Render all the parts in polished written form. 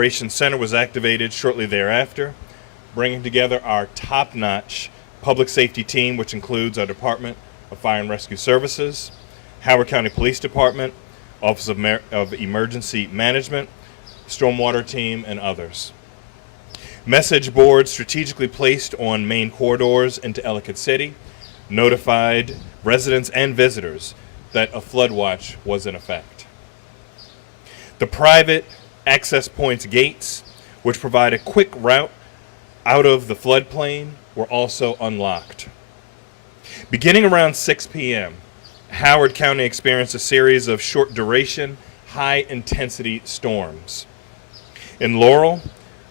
Operations Center was activated shortly thereafter, bringing together our top-notch public safety team, which includes our Department of Fire and Rescue Services, Howard County Police Department, Office of Emergency Management, Stormwater Team, and others. Message boards strategically placed on main corridors into Ellicott City notified residents and visitors that a flood watch was in effect. The private access points gates, which provide a quick route out of the floodplain, were also unlocked. Beginning around 6 p.m., Howard County experienced a series of short-duration, high-intensity storms. In Laurel,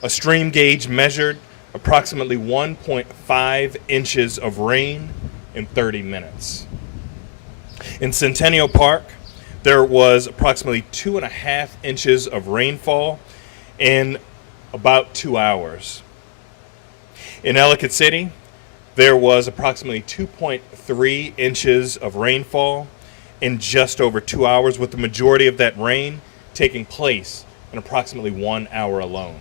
a stream gauge measured approximately 1.5 inches of rain in 30 minutes. In Centennial Park, there was approximately 2.5 inches of rainfall in about 2 hours. In Ellicott City, there was approximately 2.3 inches of rainfall in just over 2 hours, with the majority of that rain taking place in approximately 1 hour alone.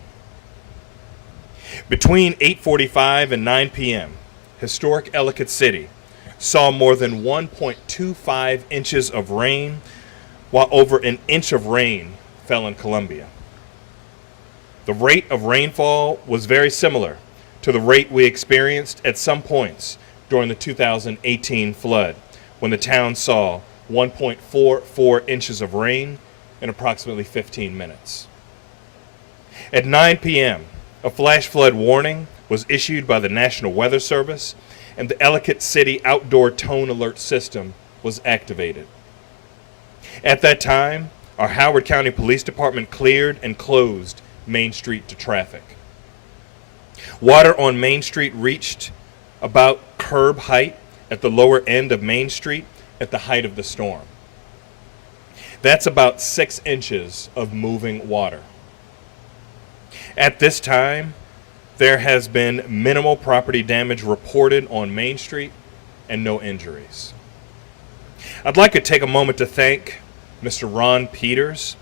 Between 8:45 and 9 p.m., historic Ellicott City saw more than 1.25 inches of rain, while over an inch of rain fell in Columbia. The rate of rainfall was very similar to the rate we experienced at some points during the 2018 flood, when the town saw 1.44 inches of rain in approximately 15 minutes. At 9 p.m., a flash flood warning was issued by the National Weather Service, and the Ellicott City Outdoor Tone Alert System was activated. At that time, our Howard County Police Department cleared and closed Main Street to traffic. Water on Main Street reached about curb height at the lower end of Main Street at the height of the storm. That's about 6 inches of moving water. At this time, there has been minimal property damage reported on Main Street and no injuries. I'd like to take a moment to thank Mr. Ron Peters.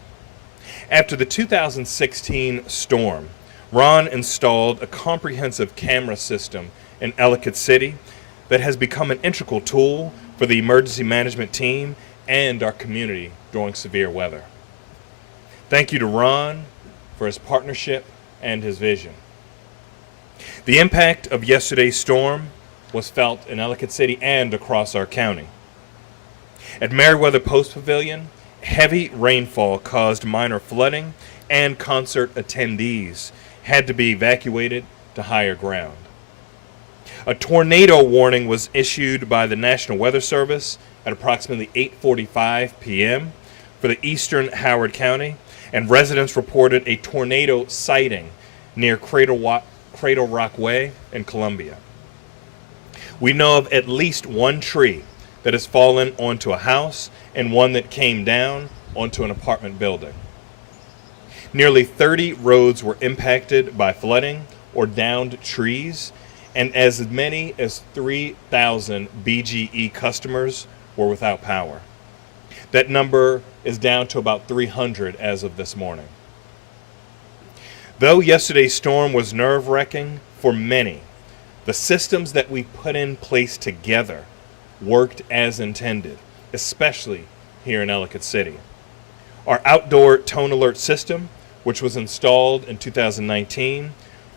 After the 2016 storm, Ron installed a comprehensive camera system in Ellicott City that has become an integral tool for the emergency management team and our community during severe weather. Thank you to Ron for his partnership and his vision. The impact of yesterday's storm was felt in Ellicott City and across our county. At Merriweather Post Pavilion, heavy rainfall caused minor flooding, and concert attendees had to be evacuated to higher ground. A tornado warning was issued by the National Weather Service at approximately 8:45 p.m. for the eastern Howard County, and residents reported a tornado sighting near Cradle Rock Way in Columbia. We know of at least one tree that has fallen onto a house and one that came down onto an apartment building. Nearly 30 roads were impacted by flooding or downed trees, and as many as 3,000 BGE customers were without power. That number is down to about 300 as of this morning. Though yesterday's storm was nerve-wracking for many, the systems that we put in place together worked as intended, especially here in Ellicott City. Our outdoor tone alert system, which was installed in 2019,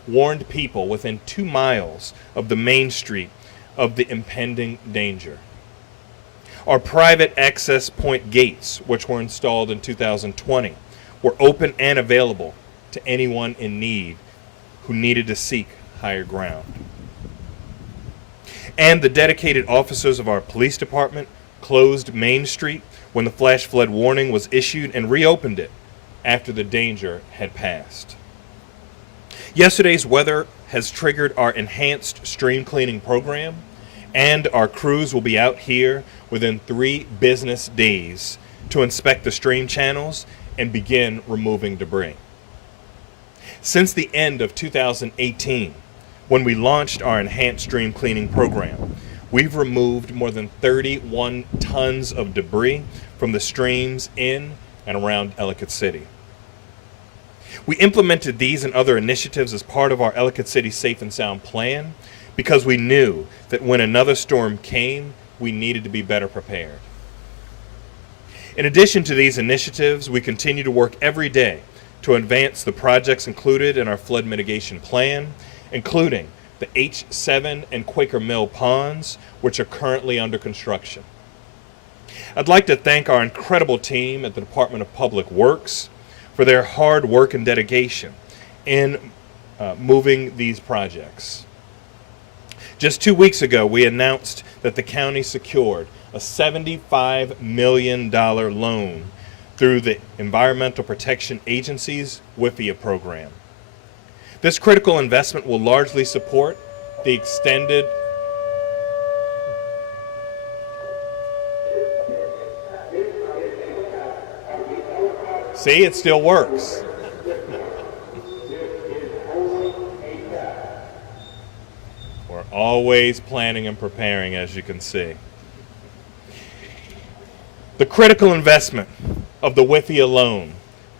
warned people within 2 miles of the main street of the impending danger. Our private access point gates, which were installed in 2020, were open and available to anyone in need who needed to seek higher ground. And the dedicated officers of our police department closed Main Street when the flash flood warning was issued and reopened it after the danger had passed. Yesterday's weather has triggered our enhanced stream cleaning program, and our crews will be out here within 3 business days to inspect the stream channels and begin removing debris. Since the end of 2018, when we launched our enhanced stream cleaning program, we've removed more than 31 tons of debris from the streams in and around Ellicott City. We implemented these and other initiatives as part of our Ellicott City Safe and Sound plan because we knew that when another storm came, we needed to be better prepared. In addition to these initiatives, we continue to work every day to advance the projects included in our flood mitigation plan, including the H7 and Quaker Mill ponds, which are currently under construction. I'd like to thank our incredible team at the Department of Public Works for their hard work and dedication in moving these projects. Just 2 weeks ago, we announced that the county secured a $75 million loan through the Environmental Protection Agency's WIFIA program. This critical investment will largely support the extended See, it still works. We're always planning and preparing, as you can see. The critical investment of the WIFIA loan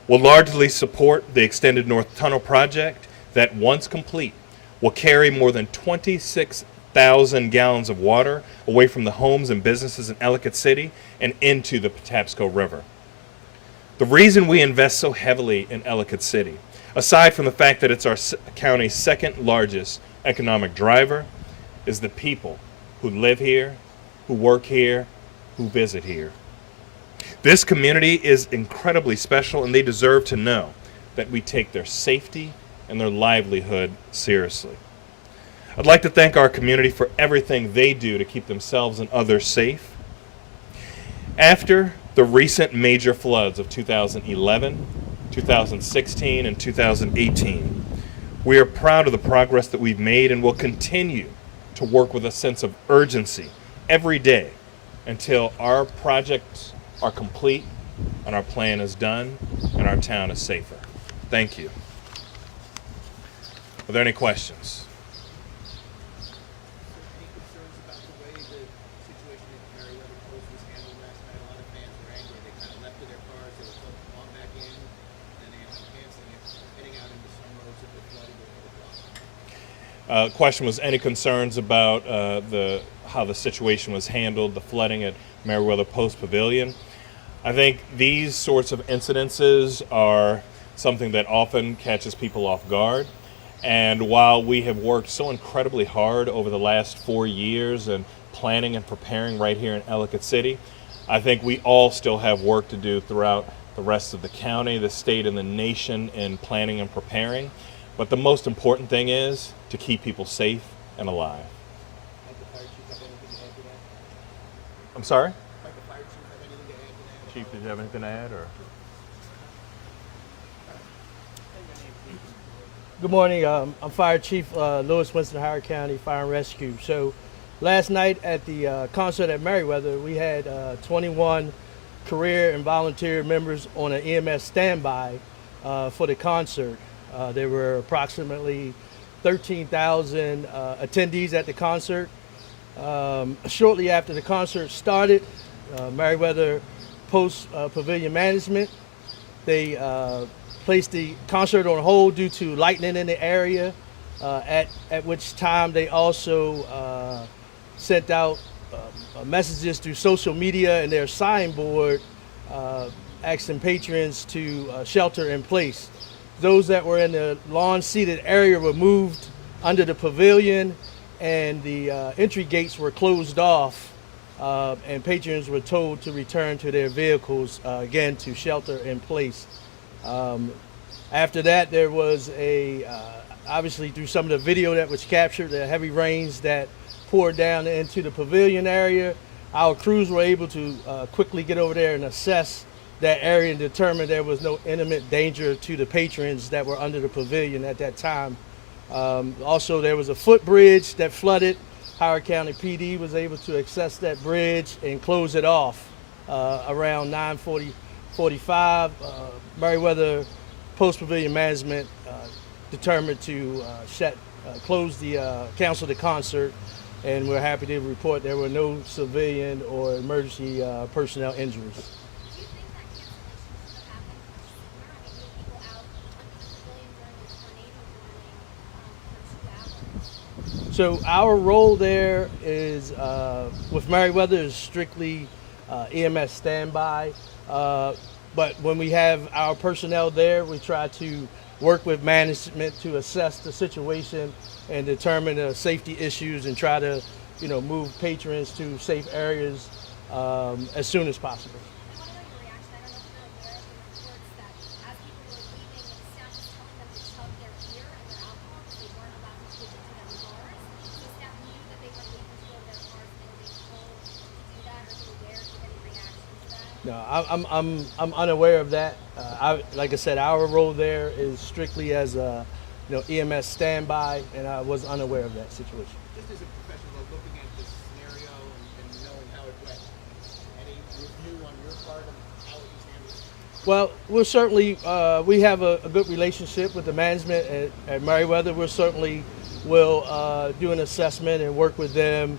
will largely support the Extended North Tunnel project that, once complete, will carry more than 26,000 gallons of water away from the homes and businesses in Ellicott City and into the Patapsco River. The reason we invest so heavily in Ellicott City, aside from the fact that it's our county's second largest economic driver, is the people who live here, who work here, who visit here. This community is incredibly special, and they deserve to know that we take their safety and their livelihood seriously. I'd like to thank our community for everything they do to keep themselves and others safe. After the recent major floods of 2011, 2016, and 2018, we are proud of the progress that we've made and will continue to work with a sense of urgency every day until our projects are complete and our plan is done and our town is safer. Thank you. Are there any questions? Any concerns about the way the situation at Merriweather Post was handled last night? A lot of fans were angry. They kind of left to their cars. They were told to come on back in, and then they ended up canceling it, heading out into some roads that were flooded with overflow. Question was any concerns about how the situation was handled, the flooding at Merriweather Post Pavilion. I think these sorts of incidences are something that often catches people off guard. And while we have worked so incredibly hard over the last 4 years and planning and preparing right here in Ellicott City, I think we all still have work to do throughout the rest of the county, the state, and the nation in planning and preparing. But the most important thing is to keep people safe and alive. Might the fire chief have anything to add to that? I'm sorry? Might the fire chief have anything to add to that? Chief, did you have anything to add? Or? Good morning. I'm Fire Chief Lewis Winston, Howard County Fire and Rescue. So last night at the concert at Merriweather, we had 21 career and volunteer members on an EMS standby for the concert. There were approximately 13,000 attendees at the concert. Shortly after the concert started, Merriweather Post Pavilion Management, they placed the concert on hold due to lightning in the area, at which time they also sent out messages through social media and their signboard asking patrons to shelter in place. Those that were in the lawn-seated area were moved under the pavilion, and the entry gates were closed off, and patrons were told to return to their vehicles, again, to shelter in place. After that, there was obviously through some of the video that was captured, the heavy rains that poured down into the pavilion area. Our crews were able to quickly get over there and assess that area and determine there was no imminent danger to the patrons that were under the pavilion at that time. Also, there was a footbridge that flooded. Howard County PD was able to access that bridge and close it off around 9:45. Merriweather Post Pavilion Management determined to cancel the concert, and we're happy to report there were no civilian or emergency personnel injuries. Do you think that cancellation should have happened sooner? I mean, being able out So our role there is with Merriweather is strictly EMS standby. But when we have our personnel there, we try to work with management to assess the situation and determine the safety issues and try to, move patrons to safe areas as soon as possible. I want to know your reaction. I don't know if you're aware of the reports that as people were leaving, the staff was telling them to chug their beer and their alcohol because they weren't allowed to give it to their cars. So staff knew that they weren't leaving to go to their cars and they were being told to do that, or were aware of any reaction to that? No, I'm unaware of that. Like I said, our role there is strictly as a EMS standby, and I was unaware of that situation. Just as a professional looking at this scenario and knowing how it went, any review on your part of how it was handled? Well, we're certainly we have a good relationship with the management at Merriweather. We certainly will do an assessment and work with them,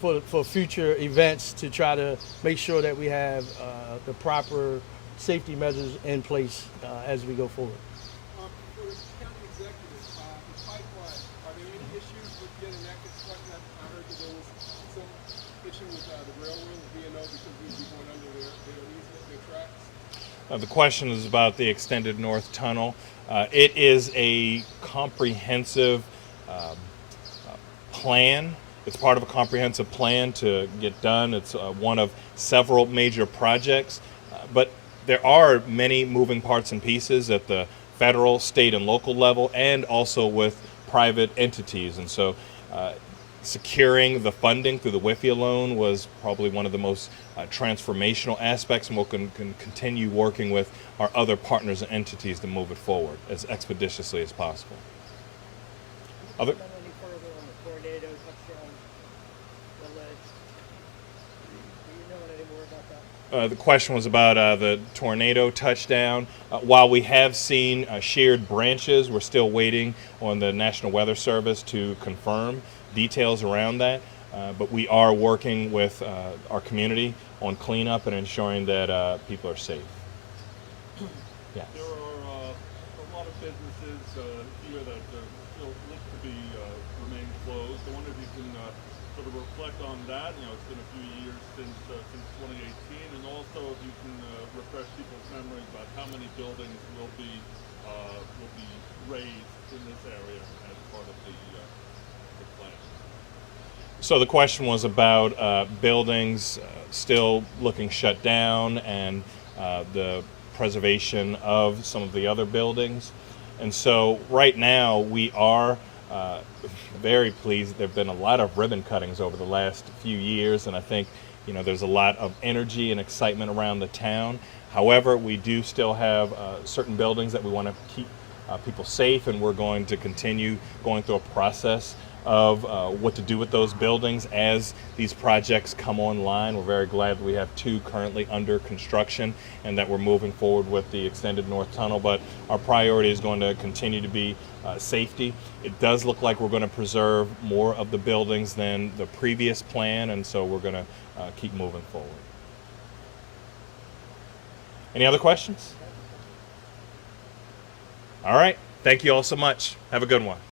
for future events to try to make sure that we have the proper safety measures in place as we go forward. For the county executive, the pipeline, are there any issues with getting that constructed? I heard that there was some issue with the railroad, the B&O, because we'd be going under their easement, their tracks. The question is about the extended north tunnel. It is a comprehensive plan. It's part of a comprehensive plan to get done. It's one of several major projects, but there are many moving parts and pieces at the federal, state, and local level, and also with private entities. And so securing the funding through the WIFIA loan was probably one of the most transformational aspects, and we'll continue working with our other partners and entities to move it forward as expeditiously as possible. Other? Done any further on the tornado touchdown alleged? Do you know any more about that? The question was about the tornado touchdown. While we have seen sheared branches, we're still waiting on the National Weather Service to confirm details around that. But we are working with our community on cleanup and ensuring that people are safe. Yes. There are a lot of businesses here that still look to be remain closed. I wonder if you can sort of reflect on that. It's been a few years since 2018, and also if you can refresh people's memories about how many buildings will be raised in this area as part of the plan. So the question was about buildings still looking shut down and the preservation of some of the other buildings. And so right now we are very pleased. There have been a lot of ribbon cuttings over the last few years, and I think there's a lot of energy and excitement around the town. However, we do still have certain buildings that we want to keep people safe, and we're going to continue going through a process of what to do with those buildings as these projects come online. We're very glad that we have 2 currently under construction and that we're moving forward with the extended north tunnel, but our priority is going to continue to be safety. It does look like we're going to preserve more of the buildings than the previous plan, and so we're going to keep moving forward. Any other questions? All right. Thank you all so much. Have a good one.